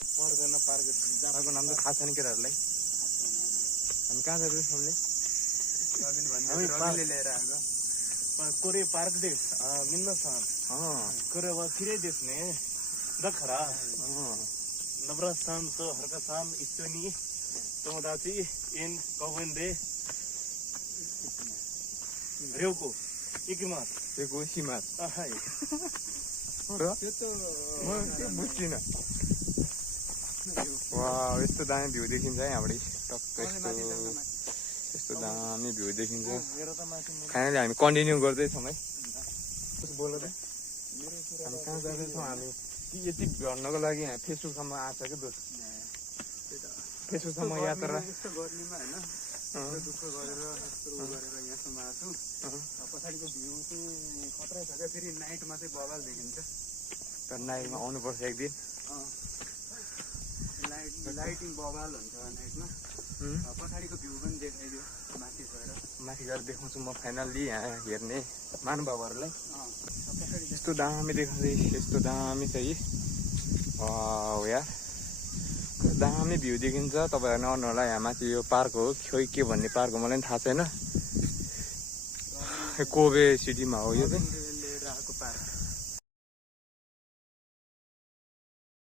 पर्दैन पार्कको नाम त थाहा छैन केटाहरूलाई। हामी कहाँ जाँदैछ हामीले? रविले लिएर आएको कोरे पार्क देश मिन्नसान कोरे वाखिरे देश ने दखरा नब्रासान तो हरकसान इस्तोनी तोमदाची इन कवंदे रेउको इकिमात रेउको सिमात हाय र त्यो त म के बुझ्दिन। वाह यस्तो दामी भ्यू देखिन्छ है यहाँबाट टक्क यस्तो दामी भ्यू देखिन्छ। फाइनली हामी कन्टिन्यू गर्दैछौँ है। कस्तो बोल त हामी कहाँ जाँदैछौँ हामी यति भन्नको लागि यहाँ फेसबुकसम्म आएको छ क्या दोस्त। फेसबुकसम्म यात्रा दुःख गरेर यस्तो गरेर यहाँसम्म आएको छु। पछाडिको भ्यू चाहिँ खतरा छ क्या। फेरि नाइटमा चाहिँ बवाल देखिन्छ। तर नाइटमा आउनुपर्छ एक दिन। लाइटिङ बवाल हुन्छ नाइटमा। पछाडिको भ्यू पनि देखाइदियो माथि गएर। माथि गएर देखाउँछु म फाइनल्ली यहाँ हेर्ने महानुभावहरूलाई। यस्तो दामी देखाउँछ यस्तो दामी छ है। यार दामी भ्यू देखिन्छ। तपाईँहरू नआउनु होला यहाँ माथि यो पार्क हो खोइ के भन्ने पार्क हो मलाई पनि थाहा छैन। कोबे सिटीमा हो यो चाहिँ।